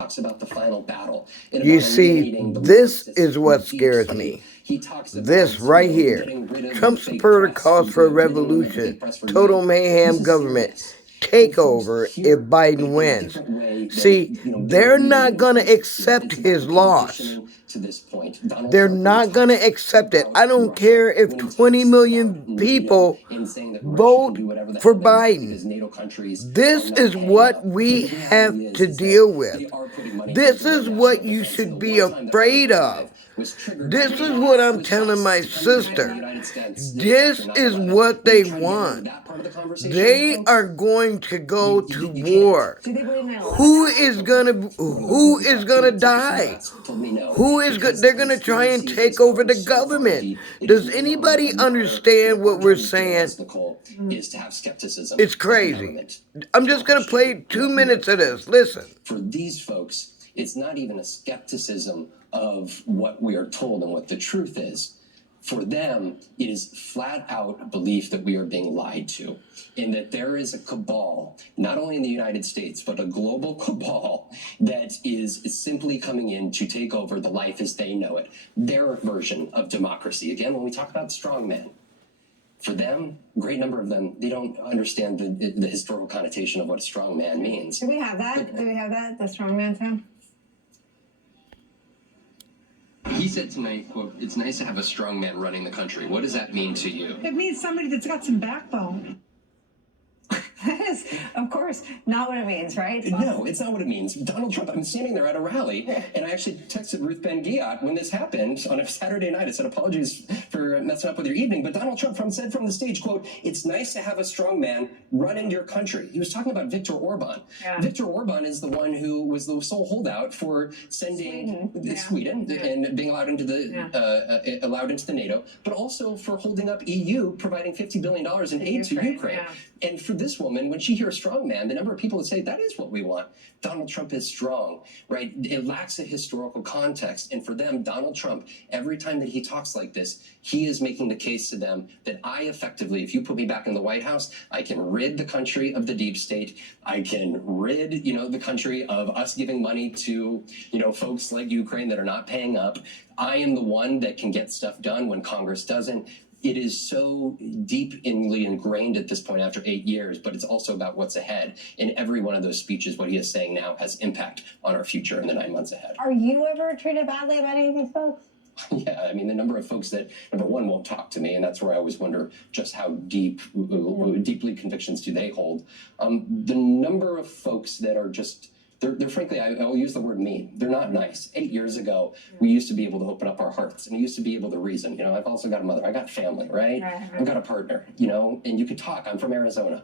talks about the final battle. You see, this is what scares me. This right here. Trump supporter calls for a revolution, total mayhem government takeover if Biden wins. See, they're not going to accept his loss. They're not going to accept it. I don't care if 20 million people vote for Biden. This is what we have to deal with. This is what you should be afraid of. This is what I'm telling my sister. This is what they want. They are going to go to war. Who is gonna die? They're gonna try and take over the government. Does anybody understand what we're saying? It's crazy. I'm just gonna play 2 minutes of this. Listen. For these folks, it's not even a skepticism of what we are told and what the truth is. For them, it is flat out belief that we are being lied to, and that there is a cabal, not only in the United States, but a global cabal that is simply coming in to take over the life as they know it, their version of democracy. Again, when we talk about strongman, for them, a great number of them, they don't understand the historical connotation of what a strongman means. Do we have that? Do we have that? The strongman sound? He said tonight, quote, "It's nice to have a strong man running the country." What does that mean to you? It means somebody that's got some backbone. That is, of course, not what it means, right? No, it's not what it means. Donald Trump, I'm standing there at a rally, and I actually texted Ruth Ben-Ghiat when this happened on a Saturday night. I said, apologies for messing up with your evening, but Donald Trump said from the stage, quote, "It's nice to have a strong man running your country." He was talking about Viktor Orban. Yeah. Viktor Orban is the one who was the sole holdout for sending Sweden and being allowed into the NATO, but also for holding up EU, providing $50 billion in aid to Ukraine. Yeah. And for this woman, when she hears strong man, the number of people that say that is what we want. Donald Trump is strong, right? It lacks a historical context. And for them, Donald Trump, every time that he talks like this, he is making the case to them that I effectively, if you put me back in the White House, I can rid the country of the deep state. I can rid, the country of us giving money to, folks like Ukraine that are not paying up. I am the one that can get stuff done when Congress doesn't. It is so deeply ingrained at this point after 8 years, but it's also about what's ahead. In every one of those speeches, what he is saying now has impact on our future in the 9 months ahead. Are you ever treated badly by any of these folks? Yeah, I mean, the number of folks that, number one, won't talk to me, and that's where I always wonder just how deeply convictions do they hold. The number of folks that are just... They're frankly, I'll use the word mean. They're not nice. 8 years ago, we used to be able to open up our hearts, and we used to be able to reason. I've also got a mother. I got family, right? I've got a partner, and you could talk. I'm from Arizona.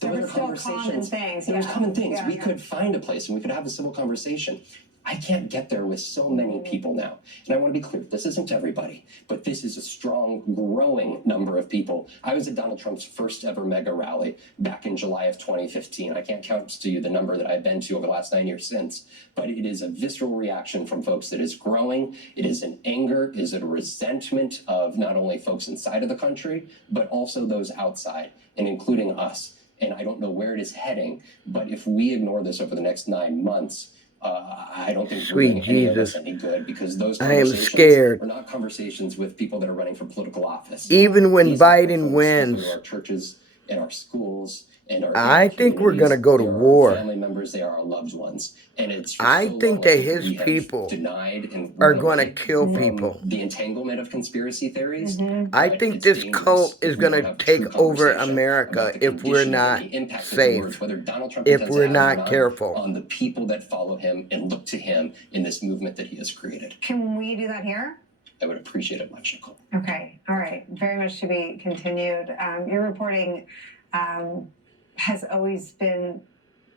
There were still common things. There was common things. We could find a place, and we could have a civil conversation. I can't get there with so many people now. And I want to be clear, this isn't everybody, but this is a strong, growing number of people. I was at Donald Trump's first ever mega rally back in July of 2015. I can't count to you the number that I've been to over the last 9 years since, but it is a visceral reaction from folks that is growing. It is an anger, it is a resentment of not only folks inside of the country, but also those outside, and including us. And I don't know where it is heading, but if we ignore this over the next 9 months, I don't think we're doing any of us any good, because those conversations are not conversations with people that are running for political office. Even when Biden wins, our churches and our schools and our I think we're going to go to war. Family members, they are our loved ones, and it's. I think that his people are going to kill people. The entanglement of conspiracy theories. I think this cult is going to take over America if we're not safe, if we're not careful. On the people that follow him and look to him in this movement that he has created. Can we do that here? I would appreciate it much, Nicole. Okay, all right. Very much to be continued. Your reporting has always been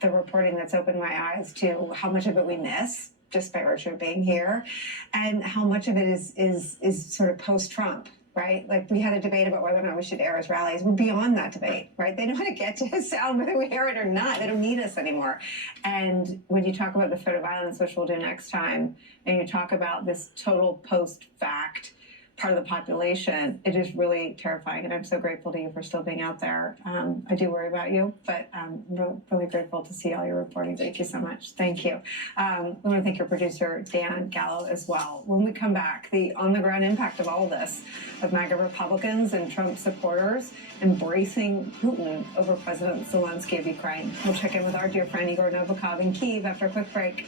the reporting that's opened my eyes to how much of it we miss just by virtue of being here, and how much of it is sort of post-Trump, right? Like, we had a debate about whether or not we should air his rallies. We're beyond that debate, right? They know how to get to his sound whether we air it or not. They don't need us anymore. And when you talk about the threat of violence, which we'll do next time, and you talk about this total post-fact part of the population, it is really terrifying. And I'm so grateful to you for still being out there. I do worry about you, but I'm really grateful to see all your reporting. Thank you so much. Thank you. I want to thank your producer, Dan Gallo, as well. When we come back, the on-the-ground impact of all of this, of MAGA Republicans and Trump supporters embracing Putin over President Zelensky of Ukraine. We'll check in with our dear friend Igor Novikov in Kyiv after a quick break.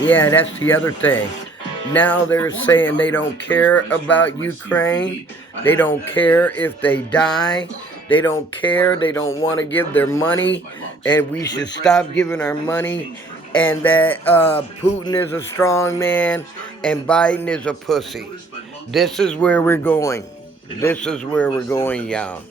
Yeah, that's the other thing. Now they're saying they don't care about Ukraine. They don't care if they die. They don't care. They don't want to give their money. And we should stop giving our money. And that Putin is a strong man and Biden is a pussy. This is where we're going. This is where we're going, y'all.